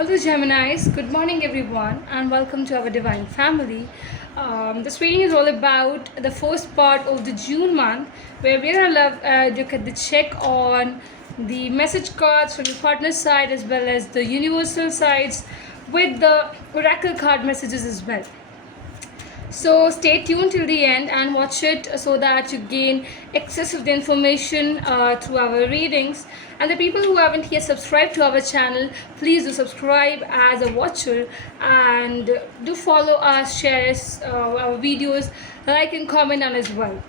Hello, Geminis. Good morning, everyone, and welcome to our divine family. This reading is all about the first part of the June month, where we're gonna look at the check on the message cards from the partner side as well as the universal sides with the oracle card messages as well. So stay tuned till the end and watch it so that you gain access of the information through our readings. And the people who haven't yet subscribed to our channel, please do subscribe as a watcher and do follow us, share us, our videos, like and comment on as well.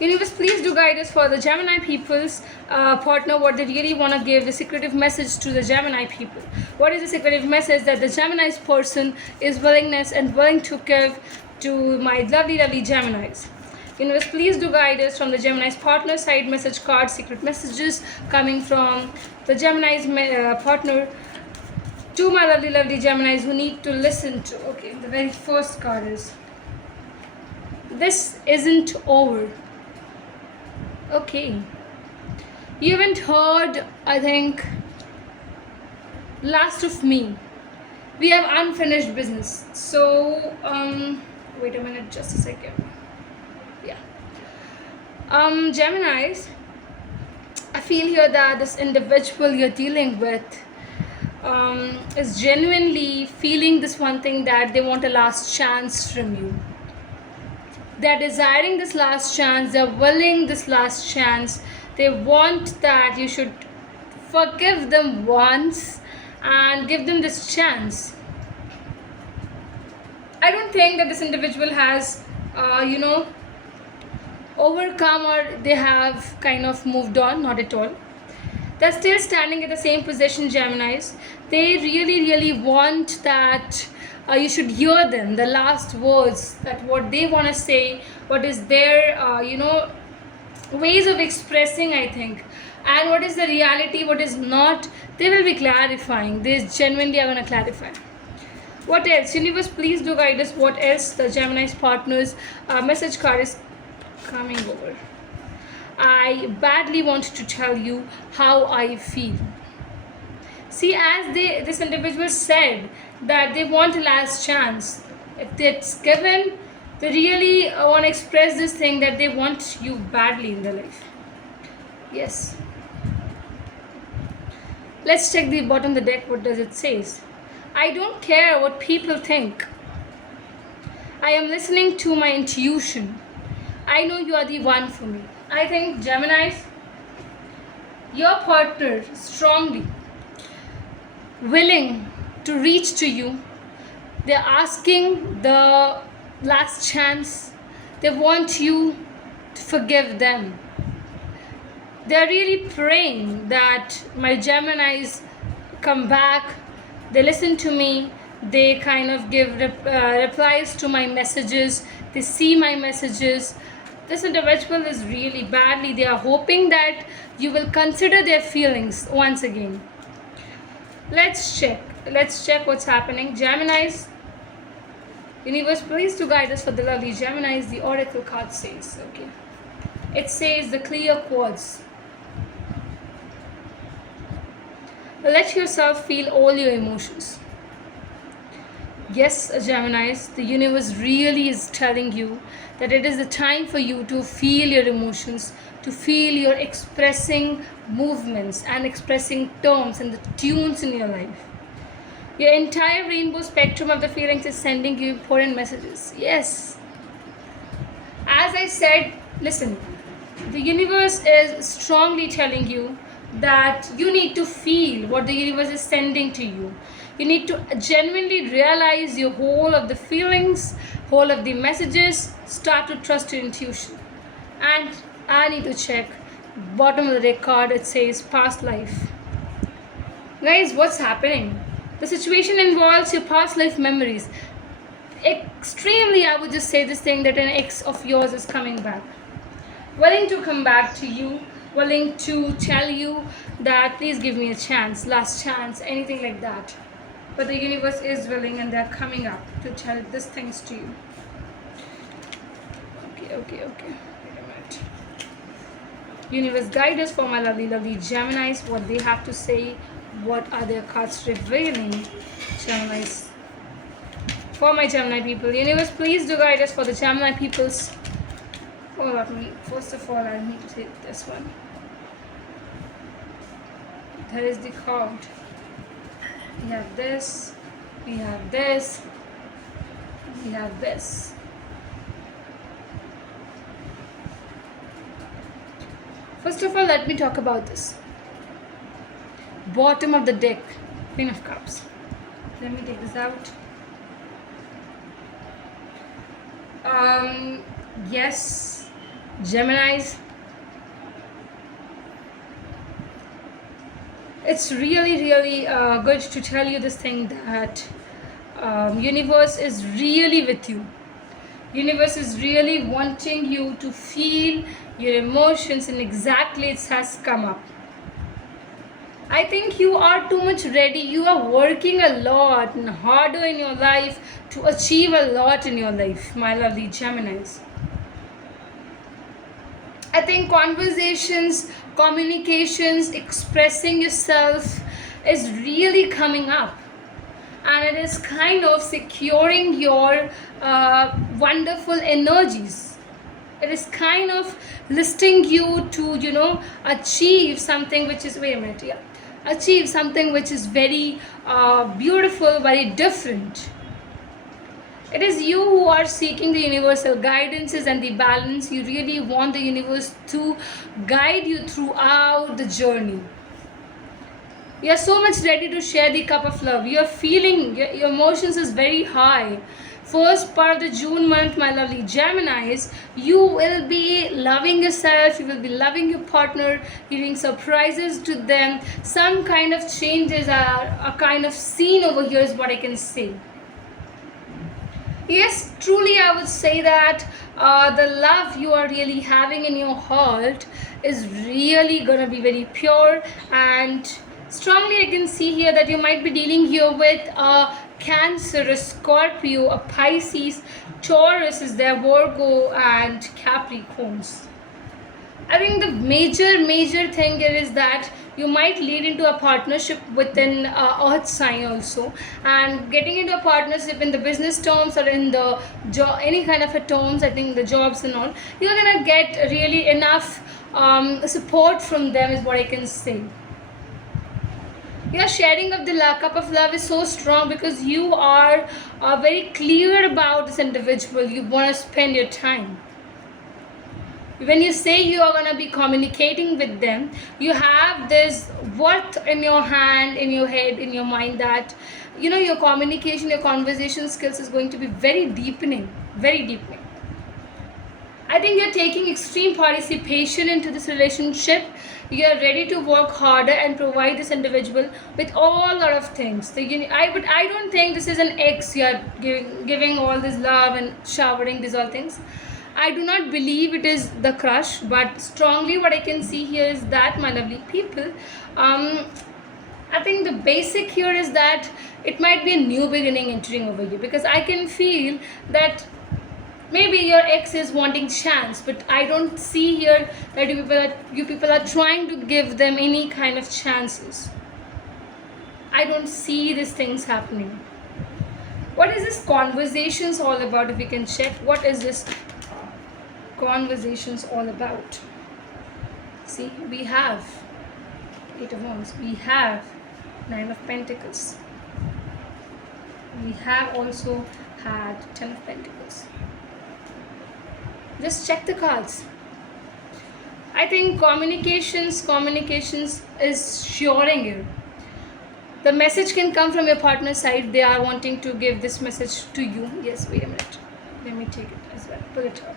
Universe, please do guide us for the Gemini people's partner, what they really want to give, the secretive message to the Gemini people. What is the secretive message that the Gemini's person is willingness and willing to give to my lovely, lovely Geminis? Universe, please do guide us from the Gemini's partner side message card, secret messages coming from the Gemini's partner to my lovely, lovely Geminis who need to listen to. Okay, the very first card is this isn't over. Okay, you haven't heard, I think, last of me. We have unfinished business. So wait a minute, just a second. Yeah, Geminis, I feel here that this individual you're dealing with is genuinely feeling this one thing, that they want a last chance from you. They're desiring this last chance, they're willing this last chance. They want that you should forgive them once and give them this chance. I don't think that this individual has overcome, or they have kind of moved on. Not at all. They're still standing at the same position, Geminis. They really want that you should hear them, the last words, that what they want to say, what is their ways of expressing, I think, and what is the reality, what is not. They will be clarifying. They genuinely are going to clarify. What else? Universe, please do guide us. What else the Gemini's partners message card is coming over. I badly want to tell you how I feel. See, as this individual said that they want a last chance. If it's given, they really want to express this thing that they want you badly in their life. Yes. Let's check the bottom of the deck. What does it say? I don't care what people think. I am listening to my intuition. I know you are the one for me. I think, Geminis, your partner strongly willing to reach to you. They're asking the last chance. They want you to forgive them. They're really praying that my Geminis come back. They listen to me. They kind of give replies to my messages. They see my messages. This individual is really badly. They are hoping that you will consider their feelings once again. Let's check what's happening. Geminis, universe, please to guide us for the lovely Geminis. The oracle card says, okay, it says the clear quartz. Let yourself feel all your emotions. Yes, Geminis, the universe really is telling you that it is the time for you to feel your emotions, to feel your expressing movements and expressing terms and the tunes in your life. Your entire rainbow spectrum of the feelings is sending you important messages. Yes. As I said, listen, the universe is strongly telling you that you need to feel what the universe is sending to you. You need to genuinely realize your whole of the feelings, whole of the messages. Start to trust your intuition. And I need to check bottom of the deck card. It says past life. Guys, what's happening? The situation involves your past life memories. Extremely, I would just say this thing, that an ex of yours is coming back, willing to come back to you, willing to tell you that please give me a chance, last chance, anything like that. But the universe is willing and they're coming up to tell these things to you. Okay. Wait a minute. Universe, guide us for my lovely Geminis, what they have to say, What are their cards revealing? Gemini's. For my Gemini people. Universe, please do guide us for the Gemini peoples. Oh, let me. First of all, I need to take this one. There is the card. We have this. We have this. We have this. First of all, let me talk about this. Bottom of the deck, Queen of Cups. Let me take this out. Yes, Geminis. It's really, really good to tell you this thing that universe is really with you. Universe is really wanting you to feel your emotions, and exactly it has come up. I think you are too much ready. You are working a lot and harder in your life to achieve a lot in your life, my lovely Geminis. I think conversations, communications, expressing yourself is really coming up, and it is kind of securing your wonderful energies. It is kind of listing you to achieve something which is achieve something which is very beautiful, very different. It is you who are seeking the universal guidances and the balance. You really want the universe to guide you throughout the journey. You are so much ready to share the cup of love. You are feeling your emotions is very high. First part of the June month, my lovely Geminis, you will be loving yourself, you will be loving your partner, giving surprises to them. Some kind of changes are a kind of seen over here is what I can say. Yes, truly I would say that the love you are really having in your heart is really gonna be very pure, and strongly I can see here that you might be dealing here with a Cancer, a Scorpio, a Pisces, Taurus is there, Virgo and Capricorns. I think the major thing here is that you might lead into a partnership with an earth sign also, and getting into a partnership in the business terms or in the any kind of a terms, I think the jobs and all, you're gonna get really enough support from them is what I can say. Your sharing of the cup of love is so strong because you are very clear about this individual. You want to spend your time. When you say you are going to be communicating with them, you have this worth in your hand, in your head, in your mind that your communication, your conversation skills is going to be very deepening. I think you're taking extreme participation into this relationship. You're ready to work harder and provide this individual with all lot of things. So I don't think this is an ex you're giving all this love and showering these all things. I do not believe it is the crush, but strongly what I can see here is that, my lovely people, I think the basic here is that it might be a new beginning entering over you, because I can feel that maybe your ex is wanting chance, but I don't see here that you people are trying to give them any kind of chances. I don't see these things happening. What is this conversations all about? If you can check, what is this conversations all about? See, we have 8 of Wands, we have 9 of Pentacles, we have also had 10 of Pentacles. Just check the cards. I think communications is shoring you. The message can come from your partner's side. They are wanting to give this message to you. Yes, wait a minute. Let me take it as well. Pull it up.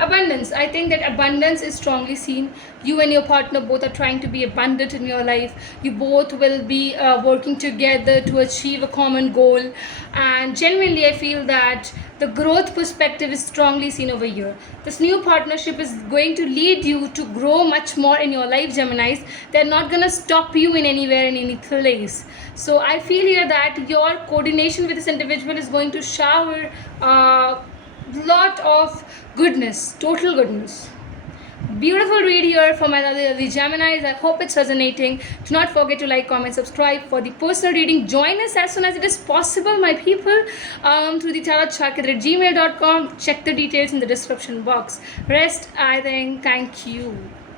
Abundance. I think that abundance is strongly seen. You and your partner both are trying to be abundant in your life. You both will be working together to achieve a common goal, and genuinely I feel that the growth perspective is strongly seen over here. This new partnership is going to lead you to grow much more in your life, Geminis. They're not going to stop you in anywhere, in any place. So I feel here that your coordination with this individual is going to shower lot of goodness, total goodness. Beautiful read here for my lovely Geminis. I hope it's resonating. Do not forget to like, comment, subscribe for the personal reading. Join us as soon as it is possible, my people, through the tarotcharkit@gmail.com. Check the details in the description box. Rest, I think. Thank you.